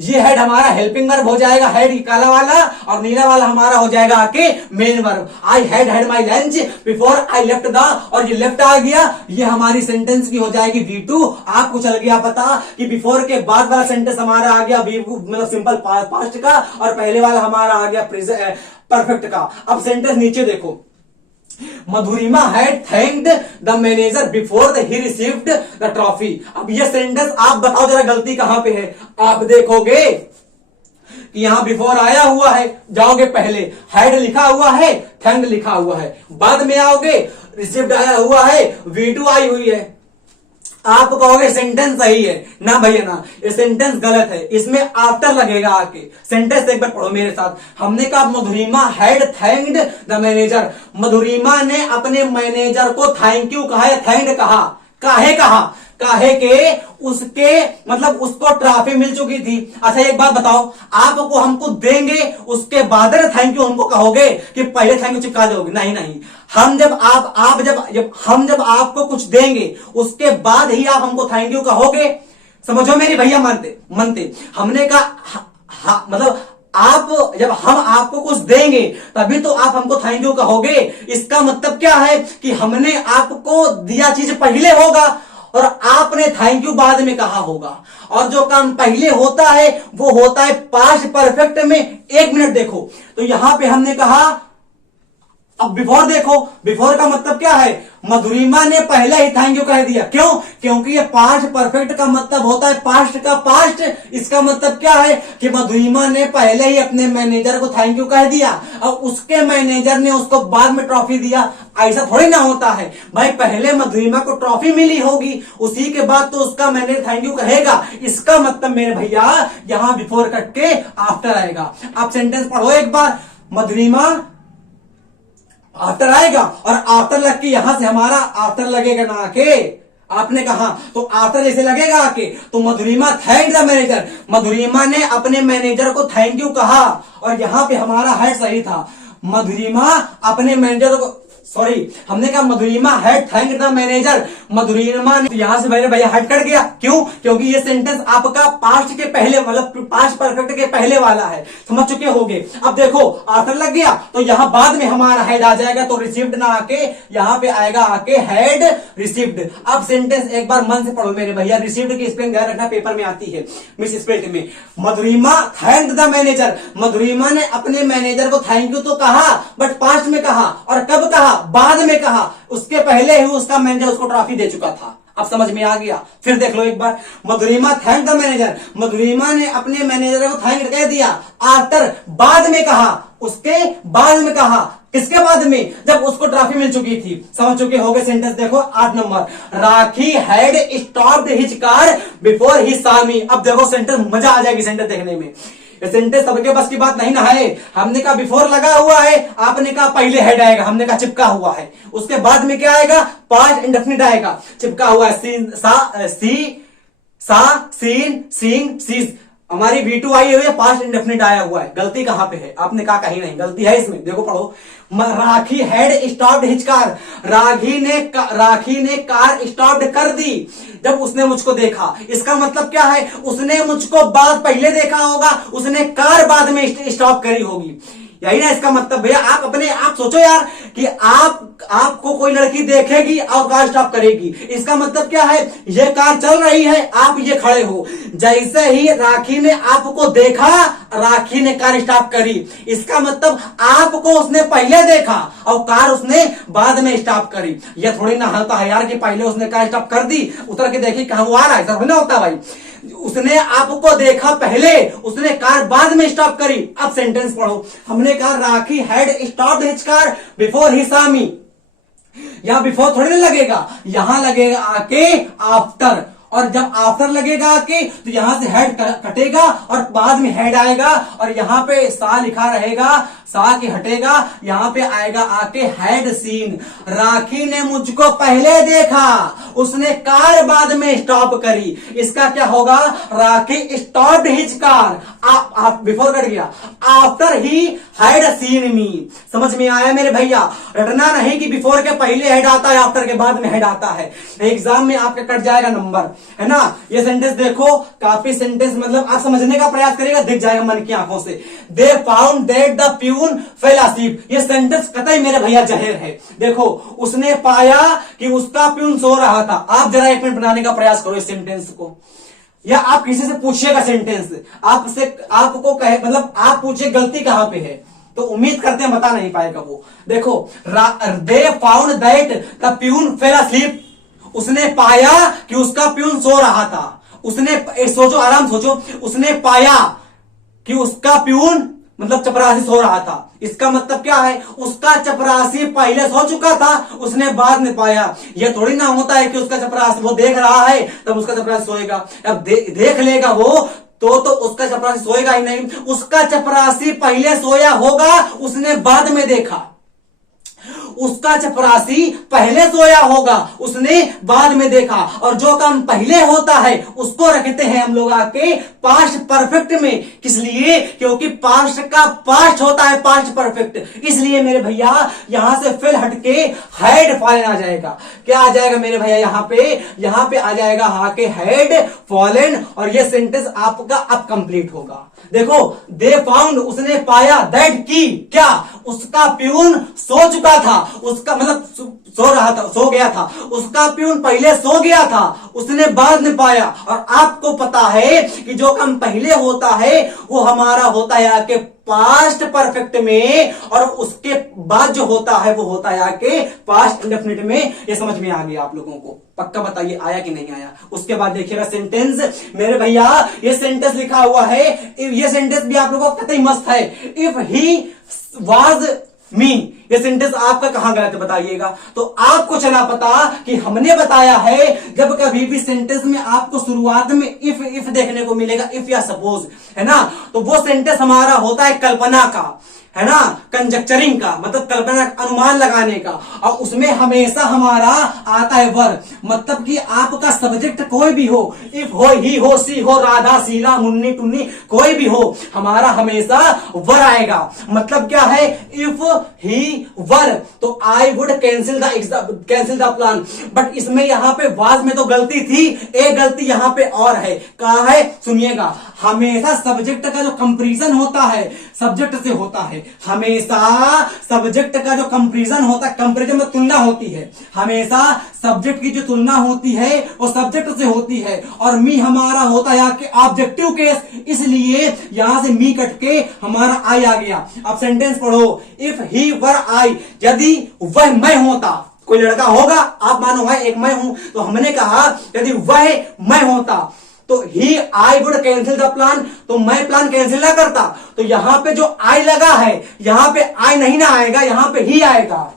ये हेड हमारा हेल्पिंग वर्ब हो जाएगा, हेड काला वाला, और नीला वाला हमारा हो जाएगा आके main verb. I had my lunch before I left the, और ये लेफ्ट आ गया, ये हमारी सेंटेंस की हो जाएगी V2। आपको चल गया पता कि बिफोर के बाद वाला सेंटेंस हमारा आ गया मतलब सिंपल पास्ट का, और पहले वाला हमारा आ गया परफेक्ट का। अब सेंटेंस नीचे देखो, Madhurima had thanked the manager before he received the trophy. अब ये सेंटेंस आप बताओ जरा गलती कहां पे है। आप देखोगे कि यहां बिफोर आया हुआ है, जाओगे पहले हैड लिखा हुआ है, थैंक्ड लिखा हुआ है, बाद में आओगे रिसीव्ड आया हुआ है, V2 आई हुई है। आप कहोगे सेंटेंस सही है ना भैया ना, ये सेंटेंस गलत है, इसमें आफ्टर लगेगा आके। सेंटेंस एक बार पढ़ो मेरे साथ। हमने कहा मधुरिमा हैड थैंक्ड द मैनेजर, मधुरिमा ने अपने मैनेजर को थैंक यू कहा या थैंक्ड कहा। काहे के उसके मतलब उसको ट्रॉफी मिल चुकी थी। अच्छा एक बात बताओ, आपको हमको देंगे उसके बाद थैंक यू हमको कहोगे कि पहले थैंक यू चिपका दोगे? नहीं, हम जब आपको कुछ देंगे उसके बाद ही आप हमको थैंक यू कहोगे। समझो मेरी भैया, मानते हमने कहा मतलब आप जब हम आपको कुछ देंगे तभी तो आप हमको थैंक यू कहोगे। इसका मतलब क्या है कि हमने आपको दिया चीज पहले होगा और आपने थैंक यू बाद में कहा होगा, और जो काम पहले होता है वो होता है पास्ट परफेक्ट में। 1 मिनट देखो, तो यहां पे हमने कहा, अब बिफोर देखो, बिफोर का मतलब क्या है, मधुरिमा ने पहले ही थैंक यू कह दिया। क्यों? क्योंकि ये पास्ट परफेक्ट का मतलब होता है पास्ट का पास्ट। इसका मतलब क्या है कि मधुरिमा ने पहले ही अपने मैनेजर को थैंक यू कह दिया और उसके मैनेजर ने उसको बाद में ट्रॉफी दिया। ऐसा थोड़ी ना होता है भाई, पहले मधुरिमा को ट्रॉफी मिली होगी, उसी के बाद तो उसका मैनेजर थैंक यू कहेगा। इसका मतलब मेरे भैया यहां बिफोर कट के आफ्टर आएगा। आप सेंटेंस पढ़ो एक बार, मधुरिमा आफ्टर आएगा, और आफ्टर लग के यहां से हमारा आफ्टर लगेगा ना आके, आपने कहा तो आफ्टर जैसे लगेगा आके, तो मधुरिमा थैंक द मैनेजर, मधुरिमा ने अपने मैनेजर को थैंक यू कहा, और यहां पे हमारा हेड सही था, मधुरिमा अपने मैनेजर को, सॉरी हमने कहा मधुरिमा हैड थैंक्ड द मैनेजर, मधुरिमा ने, यहां से मेरे भैया हट कर गया। क्यों? क्योंकि ये सेंटेंस आपका पास्ट के पहले मतलब पास्ट परफेक्ट के पहले वाला है, समझ चुके होंगे। अब देखो आफ्टर लग गया तो यहां बाद में हमारा हेड आ जाएगा, तो रिसीव्ड ना आके यहां पे आएगा आके हेड रिसीव्ड। अब सेंटेंस एक बार मन से पढ़ो मेरे भैया, रिसीव्ड की स्पेलिंग ध्यान रखना, पेपर में आती है मिस स्पेलिंग में। मधुरिमा थैंक्ड द मैनेजर, मधुरिमा ने अपने मैनेजर को थैंक यू तो कहा, बट पास्ट में कहा, और कब कहा? बाद में कहा, उसके पहले ही उसका मैनेजर उसको ट्रॉफी दे चुका था। अब समझ में आ गया। फिर देख लो एक बार, मधुरिमा थैंक द मैनेजर, मधुरिमा ने अपने मैनेजर को थैंक कह दिया। आफ्टर बाद में कहा, उसके बाद में कहा, किसके बाद में, जब उसको ट्रॉफी मिल चुकी थी। समझ चुके हो गए सेंटेंस। देखो 8 number, rakhi had stopped his car before he saw मी। अब देखो सेंटेंस, मजा आ जाएगी सेंटेंस देखने में। ये सेंटेंस सबके बस की बात नहीं ना है। हमने कहा बिफोर लगा हुआ है, आपने कहा पहले हेड आएगा, हमने कहा चिपका हुआ है, उसके बाद में क्या आएगा, पास्ट इंडेफिनिट आएगा। चिपका हुआ है, सीन सींग सीज, हमारी V2 आई हुई है, पास्ट इंडेफिनिट आया हुआ है। गलती कहां पे है, आपने कहा कहीं नहीं, गलती है इसमें। देखो पढ़ो, राखी हैड स्टॉप्ड हिज कार, राखी ने कार स्टॉप्ड कर दी जब उसने मुझको देखा। इसका मतलब क्या है, उसने मुझको बाद पहले देखा होगा, उसने कार बाद में स्टॉप करी होगी, यही ना इसका मतलब। भैया आप सोचो यार कि आपको कोई लड़की देखेगी और कार स्टॉप करेगी, इसका मतलब क्या है, ये कार चल रही है, आप ये खड़े हो, जैसे ही राखी ने आपको देखा, राखी ने कार स्टॉप करी। इसका मतलब आपको उसने पहले देखा और कार उसने बाद में स्टॉप करी। यह थोड़ी ना होता है यार कि पहले उसने कार स्टॉप कर दी, उतर के देखी कहां वो आ रहा है, ऐसा थोड़ी ना होता भाई। उसने आपको देखा पहले, उसने कार बाद में स्टॉप करी। अब सेंटेंस पढ़ो, हमने कहा Rakhi had stopped his car before he saw me. यहां बिफोर थोड़ी ना लगेगा, यहां लगेगा आके आफ्टर, और जब आफ्टर लगेगा आके तो यहां से हेड कटेगा और बाद में हेड आएगा, और यहां पे सा लिखा रहेगा, सा की हटेगा, यहां पे आएगा आके हैड सीन। राखी ने मुझको पहले देखा, उसने कार बाद में स्टॉप करी। इसका क्या होगा, राखी स्टॉप्ड हिज कार, आप बिफोर कट गया, आफ्टर ही हैड सीन मी। समझ में आया मेरे भैया, रटना नहीं कि बिफोर के पहले हेड आता है, आफ्टर के बाद में हेड आता है, एग्जाम में आपका कट जाएगा नंबर, है ना। ये सेंटेंस देखो, काफी सेंटेंस मतलब आप समझने का प्रयास करिएगा, दिख जाएगा मन की आंखों से। They found that the peon fail asleep, ये सेंटेंस कतई मेरे भैया जहर है। देखो, उसने पाया कि उसका प्यून सो रहा था। आप जरा एक मिनट बनाने का प्रयास करो इस सेंटेंस को, या आप किसी से पूछिएगा सेंटेंस, आपको कहे मतलब आप पूछे गलती कहां पे है, तो उम्मीद करते हैं बता नहीं पाएगा वो। देखो, they found that the peon fail asleep, उसने पाया कि उसका प्यून सो रहा था। उसने सोचो, आराम सोचो, उसने पाया कि उसका प्यून मतलब चपरासी सो रहा था। इसका मतलब क्या है, उसका चपरासी पहले सो चुका था, उसने बाद में पाया। यह थोड़ी ना होता है कि उसका चपरासी वो देख रहा है तब उसका चपरासी सोएगा। अब देख लेगा वो तो उसका चपरासी सोएगा ही नहीं। उसका चपरासी पहले सोया होगा, उसने बाद में देखा। उसका चपरासी पहले सोया होगा, उसने बाद में देखा। और जो काम पहले होता है उसको रखते हैं हम लोग आके पास्ट परफेक्ट में। किस लिए, क्योंकि पास्ट का पास्ट होता है पास्ट परफेक्ट। इसलिए मेरे भैया यहां से फिल हटके हैड फॉलन आ जाएगा। क्या आ जाएगा मेरे भैया, यहां पे आ जाएगा आके हैड फॉलन, और ये सेंटेंस आपका अब कंप्लीट होगा। देखो, दे फाउंड, उसने पाया, दैट की क्या, उसका प्यून सो चुका था, उसका मतलब सो रहा था, सो गया था, उसका प्यून पहले सो गया था, उसने बाद में पाया। और आपको पता है कि जो काम पहले होता है वो हमारा होता है आके पास्ट परफेक्ट में, और उसके बाद जो होता है वो होता है आके पास्ट इंडेफिनिट में। ये समझ में आ गया आप लोगों को, पक्का बताइए आया कि नहीं आया। उसके बाद देखिएगा सेंटेंस मेरे भैया, ये सेंटेंस लिखा हुआ है, ये सेंटेंस भी आप लोगों को कतई मस्त है। इफ ही वाज मी, ये सेंटेंस आपका कहां गलत बताइएगा। तो आपको चला पता कि हमने बताया है जब कभी भी सेंटेंस में आपको शुरुआत में इफ देखने को मिलेगा, इफ या सपोज, है ना, तो वो सेंटेंस हमारा होता है कल्पना का, है ना, कंजक्चरिंग का, मतलब कल्पना, अनुमान लगाने का। और उसमें हमेशा हमारा आता है वर, मतलब कि आपका सब्जेक्ट कोई भी हो, इफ हो, ही हो, सी हो, राधा, शीला, मुन्नी, टुन्नी, कोई भी हो, हमारा हमेशा वर आएगा। मतलब क्या है, इफ ही वर, तो आई would cancel the plan. But इसमें यहां पे वाज में तो गलती थी, एक गलती यहां पे और है। कहा है, सुनिएगा, हमेशा सब्जेक्ट का जो कंपैरिजन होता है सब्जेक्ट से होता है। हमेशा सब्जेक्ट का जो कंपैरिजन होता है, कंपैरिजन में तुलना होती है, हमेशा सब्जेक्ट की जो तुलना होती है वो सब्जेक्ट से होती है। और मी हमारा होता है कि ऑब्जेक्टिव केस, इसलिए यहां से मी कट के हमारा आई आ गया। अब सेंटेंस पढ़ो, इफ ही वर आई, यदि वह मैं होता, कोई लड़का होगा, आप मानो है एक मैं हूं, तो हमने कहा यदि वह मैं होता तो ही I would cancel the plan, तो मैं प्लान कैंसिल ना करता। तो यहां पे जो आई लगा है, यहां पे आई नहीं ना आएगा, यहां पे ही आएगा,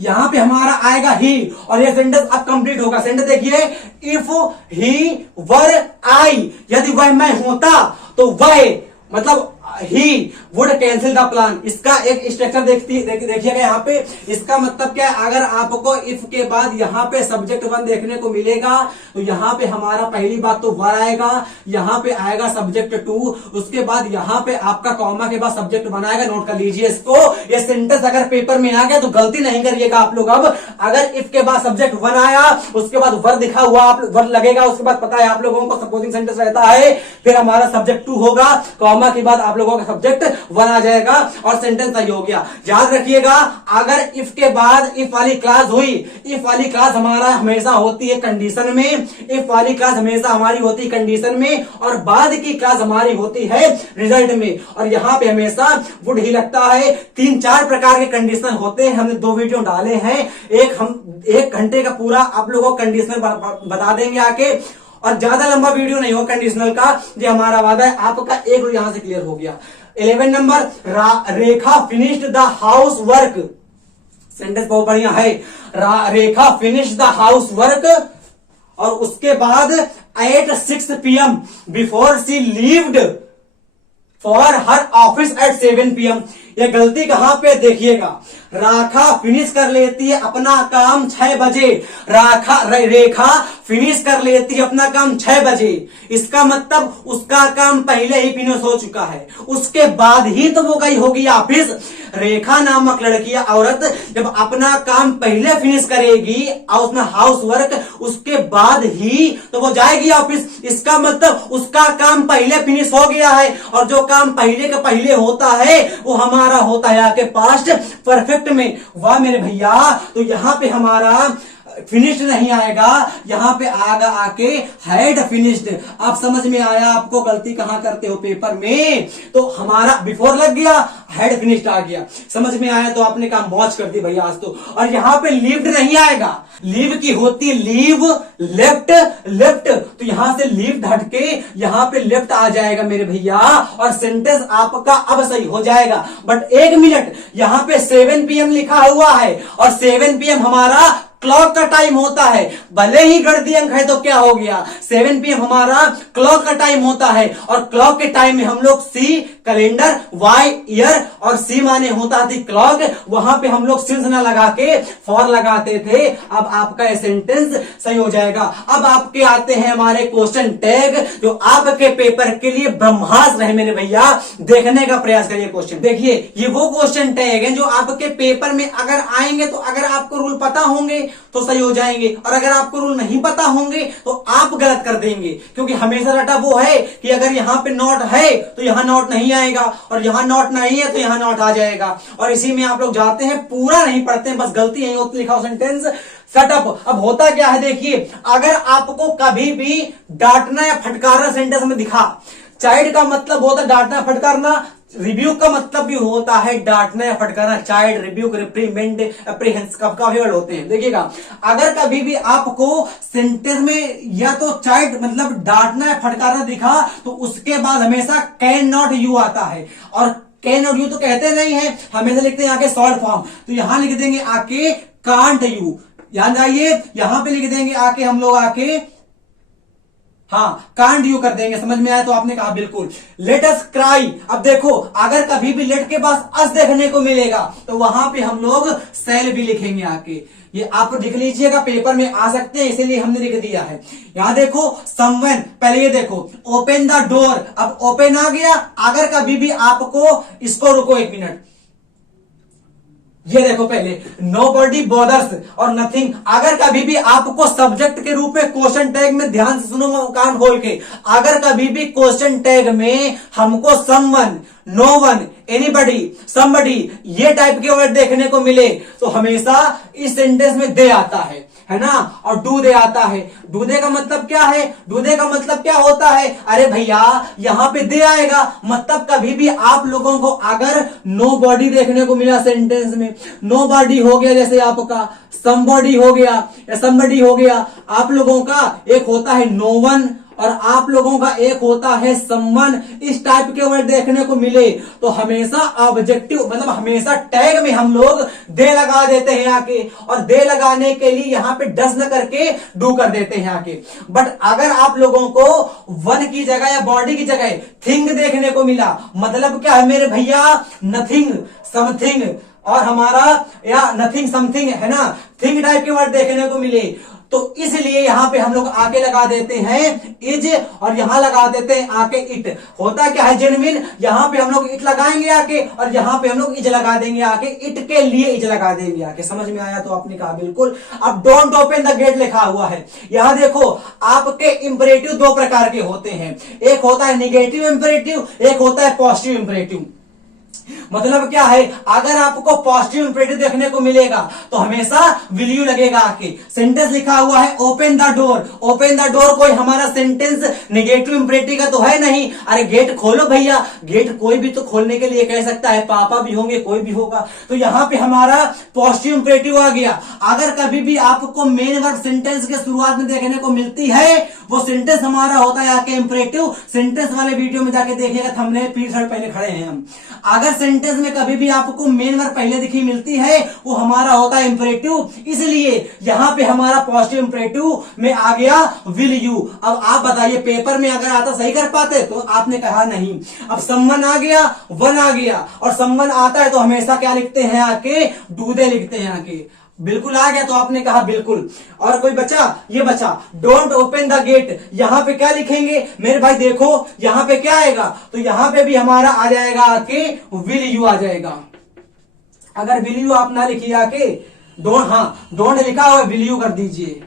यहां पे हमारा आएगा ही, और ये सेंटेंस अब कंप्लीट होगा। सेंटेंस देखिए, इफ ही वर आई, यदि वह मैं होता तो वह मतलब he would cancel the plan. इसका एक स्ट्रक्चर देखिएगा यहाँ पे, इसका मतलब क्या है, अगर आपको इफ के बाद यहाँ पे सब्जेक्ट वन देखने को मिलेगा तो यहाँ पे हमारा पहली बात तो वर आएगा, यहाँ पे आएगा सब्जेक्ट टू, उसके बाद यहाँ पे आपका कॉमा के बाद सब्जेक्ट वन आएगा। नोट कर लीजिए इसको, ये सेंटेंस अगर पेपर में आ गया तो गलती नहीं करिएगा आप लोग। अब अगर इफ के बाद सब्जेक्ट वन आया, उसके बाद वर दिखा हुआ आप वर लगेगा, उसके बाद पता है आप लोगों को सपोजिंग सेंटेंस रहता है, फिर हमारा सब्जेक्ट टू होगा, कॉमा के बाद आप लोगों का सब्जेक्ट वन आ जाएगा और सेंटेंस सही हो गया। याद रखिएगा, अगर इफ के बाद इफ वाली क्लास हुई, इफ वाली क्लास हमारा हमेशा होती है कंडीशन में, इफ वाली क्लास हमेशा हमारी होती है कंडीशन में, और बाद की क्लास हमारी होती है रिजल्ट में। और यहां पे हमेशा वुड ही लगता है। 3-4 प्रकार के कंडीशन होते हैं, हमने 2 वीडियो डाले हैं, एक हम 1 घंटे का पूरा आप लोगों को कंडीशनल बता देंगे आके, और ज्यादा लंबा वीडियो नहीं हो कंडीशनल का, ये हमारा वादा है। आपका एक यहां से क्लियर हो गया। 11 number, Rekha finished the house work, sentence बहुत बढ़िया है। Rekha finished the house work, और उसके बाद at 6 PM before she left for her office at 7 PM। ये गलती कहां पे देखिएगा, राखा फिनिश कर लेती है अपना काम 6 बजे, रेखा फिनिश कर लेती है अपना काम 6 बजे, इसका मतलब उसका काम पहले ही फिनिश हो चुका है, उसके बाद ही तो वो गई होगी ऑफिस। रेखा नामक लड़की औरत जब अपना काम पहले फिनिश करेगी और उसमें हाउस वर्क, उसके बाद ही तो वो जाएगी ऑफिस, इसका मतलब उसका काम पहले फिनिश हो गया है, और जो काम पहले के पहले होता है वो हमारा होता है आके पास्ट परफेक्ट में। वाह मेरे भैया, तो यहां पे हमारा फिनिश्ड नहीं आएगा, यहां पे आएगा आके हैड फिनिश्ड। आप समझ में आया आपको गलती कहां करते हो पेपर में, तो हमारा बिफोर लग गया, हैड फिनिश्ड आ गया। समझ में आया तो आपने काम मौज कर दी भैया आज तो। और यहां पे लीव्ड नहीं आएगा, लीव की होती लीव, लेफ्ट लेफ्ट, तो यहां से लीव हटके यहां पे लेफ्ट आ जाएगा मेरे भैया, और सेंटेंस आपका अब सही हो जाएगा। बट 1 मिनट, यहां पे 7 PM लिखा हुआ है, और 7 PM हमारा क्लॉक का टाइम होता है, भले ही गणितीय अंक है तो क्या हो गया, 7 PM हमारा क्लॉक का टाइम होता है, और क्लॉक के टाइम में हम लोग सी कैलेंडर, वाई ईयर, और सी माने होता थी क्लॉक, वहां पे हम लोग सिंस ना लगा के फॉर लगाते थे। अब आपका ये सेंटेंस सही हो जाएगा। अब आपके आते हैं हमारे क्वेश्चन टैग, जो आपके पेपर के लिए ब्रह्मास्त्र है मेरे भैया, देखने का प्रयास करिए क्वेश्चन। देखिए ये वो क्वेश्चन टैग है जो आपके पेपर में अगर आएंगे तो अगर आपको रूल पता होंगे तो सही हो जाएंगे, और अगर आपको रूल नहीं पता होंगे तो आप गलत कर देंगे, क्योंकि हमेशा रटा वो है कि अगर यहां पे नॉट है तो यहां नॉट नहीं आएगा, और यहां नॉट नहीं है तो यहां नॉट आ जाएगा, और इसी में आप लोग जाते हैं, पूरा नहीं पढ़ते हैं, बस गलती यही होती, लिखा हो सेंटेंस सेटअप। अब होता क्या है देखिए, अगर आपको कभी भी डांटना या फटकारना सेंटेंस में दिखा, चाइल्ड का मतलब होता है डांटना फटकारना, रिब्यूक का मतलब भी होता है डांटना या फटकारना, चाइल्ड, रिब्यूक, रिप्रीमेंड, अप्रीहेंस काफी वर्ड होते हैं। देखिएगा, अगर कभी भी आपको सेंटेंस में या तो चाइल्ड मतलब डांटना या फटकारना दिखा तो उसके बाद हमेशा कैन नॉट यू आता है, और कैन नॉट यू तो कहते नहीं है, हमेशा लिखते हैं आके शॉर्ट फॉर्म, तो यहां लिख देंगे आके कांट यू, याद आइए यहां पे लिख देंगे आके हम लोग आके हाँ कांट यू कर देंगे। समझ में आया तो आपने कहा बिल्कुल। लेट अस क्राई, अब देखो अगर कभी भी लेट के पास अस देखने को मिलेगा तो वहां पे हम लोग सेल भी लिखेंगे आके, ये आप लिख लीजिएगा, पेपर में आ सकते हैं इसीलिए हमने लिख दिया है। यहां देखो समवन, पहले ये देखो ओपन द डोर, अब ओपन आ गया, अगर कभी भी आपको इसको रुको 1 मिनट, ये देखो पहले नोबडी बॉदर्स और नथिंग, अगर कभी भी आपको सब्जेक्ट के रूप में क्वेश्चन टैग में, ध्यान से सुनो कान खोल के, अगर कभी भी क्वेश्चन टैग में हमको someone, no one, anybody, somebody ये टाइप के वर्ड देखने को मिले तो हमेशा इस सेंटेंस में दे आता है है ना, और दूधे आता है। दूधे का मतलब क्या है? दूधे का मतलब क्या होता है? अरे भैया यहां पे दे आएगा, मतलब कभी भी आप लोगों को अगर नो बॉडी देखने को मिला सेंटेंस में, नो बॉडी हो गया जैसे आपका समबॉडी हो गया या समबडी हो गया, आप लोगों का एक होता है नो वन और आप लोगों का एक होता है समवन, इस टाइप के वर्ड देखने को मिले तो हमेशा ऑब्जेक्टिव मतलब हमेशा टैग में हम लोग दे लगा देते हैं आके, और दे लगाने के लिए यहां पे डस न करके डू कर देते हैं आके। बट अगर आप लोगों को वन की जगह या बॉडी की जगह थिंग देखने को मिला, मतलब क्या है मेरे भैया? नथिंग समथिंग, और हमारा या नथिंग समथिंग है ना, थिंग टाइप के वर्ड देखने को मिले तो इसलिए यहां पे हम लोग आके लगा देते हैं इज, और यहां लगा देते हैं आके इट। होता क्या है जेन्युइन, यहां पे हम लोग इट लगाएंगे आके और यहां पे हम लोग इज लगा देंगे आके, इट के लिए इज लगा देंगे आके। समझ में आया? तो आपने कहा बिल्कुल। अब डोंट ओपन द गेट लिखा हुआ है, यहां देखो आपके इंपरेटिव दो प्रकार के होते हैं, एक होता है निगेटिव इंपरेटिव, एक होता है पॉजिटिव इंपरेटिव। मतलब क्या है? अगर आपको पॉजिटिव इंपरेटिव देखने को मिलेगा तो हमेशा विल यू लगेगा आके। सेंटेंस लिखा हुआ है open the door, open the door कोई हमारा सेंटेंस नेगेटिव इंपरेटिव का तो है नहीं। अरे गेट खोलो भैया, गेट कोई भी तो खोलने के लिए कह सकता है, पापा भी होंगे कोई भी होगा, तो यहां पे हमारा पॉजिटिव इंपरेटिव आ गया। अगर कभी भी आपको मेन वर्ब सेंटेंस के शुरुआत में देखने को मिलती है वो सेंटेंस हमारा होता है आके इंपरेटिव। सेंटेंस वाले वीडियो में जाके देखिएगा, थंबनेल पीछे पहले खड़े हैं हम। अगर सेंटेंस में कभी भी आपको मेन वर्ब पहले दिखी मिलती है वो हमारा होता है इंपरेटिव, इसलिए यहां पे हमारा पॉजिटिव इंपरेटिव में आ गया विल यू। अब आप बताइए पेपर में अगर आता सही कर पाते? तो आपने कहा नहीं। अब समवन आ गया, वन आ गया, और समवन आता है तो हमेशा क्या लिखते हैं आके? डू दे लिखते हैं आके। बिल्कुल आ गया तो आपने कहा बिल्कुल। और कोई बचा? ये बचा डोंट ओपन द गेट, यहां पे क्या लिखेंगे मेरे भाई? देखो यहां पे क्या आएगा, तो यहां पे भी हमारा आ जाएगा आके विल यू आ जाएगा। अगर विल यू आप ना लिखिए आके डोंट, हाँ डोंट लिखा हुआ विल यू कर दीजिए,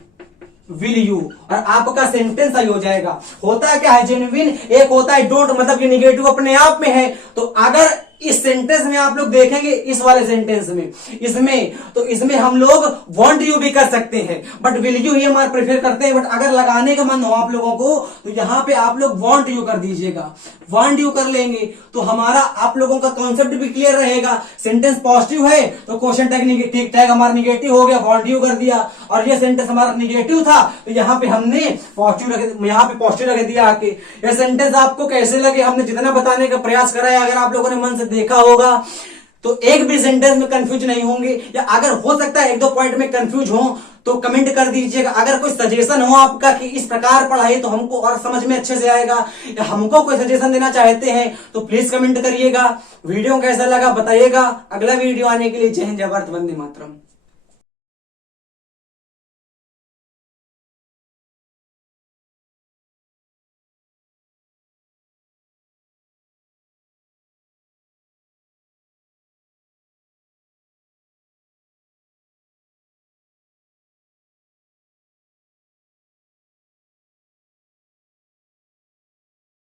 विल यू, और आपका सेंटेंस सही हो जाएगा। होता क्या है जेन्युइन, एक होता है डोंट मतलब कि निगेटिव अपने आप में है, तो अगर इस सेंटेंस में आप लोग देखेंगे, इस वाले सेंटेंस में इसमें हम लोग वांट यू भी कर सकते हैं, बट विल यू ही हमारा प्रेफर करते हैं। बट अगर लगाने का मन हो आप लोगों को तो यहां पे आप लोग वांट यू कर दीजिएगा, वांट यू कर लेंगे तो हमारा आप लोगों का कॉन्सेप्ट भी क्लियर रहेगा। सेंटेंस पॉजिटिव है तो क्वेश्चन टैग टैग हमारा निगेटिव हो गया, वांट यू कर दिया, और ये सेंटेंस हमारा निगेटिव था तो यहां पे हमने पॉजिटिव रख दिया आके। यह सेंटेंस आपको कैसे लगे? हमने जितना बताने का प्रयास करा है, अगर आप लोगों ने मन से देखा होगा तो एक भी सेंटेंस में कंफ्यूज नहीं होंगे, या अगर हो सकता है एक दो पॉइंट में कंफ्यूज हो तो कमेंट कर दीजिएगा। अगर कोई सजेशन हो आपका कि इस प्रकार पढ़ाई तो हमको और समझ में अच्छे से आएगा, या हमको कोई सजेशन देना चाहते हैं तो प्लीज कमेंट करिएगा। वीडियो कैसा लगा बताइएगा। अगला वीडियो आने के लिए जय हिंद, जय भारत, वंदे मातरम।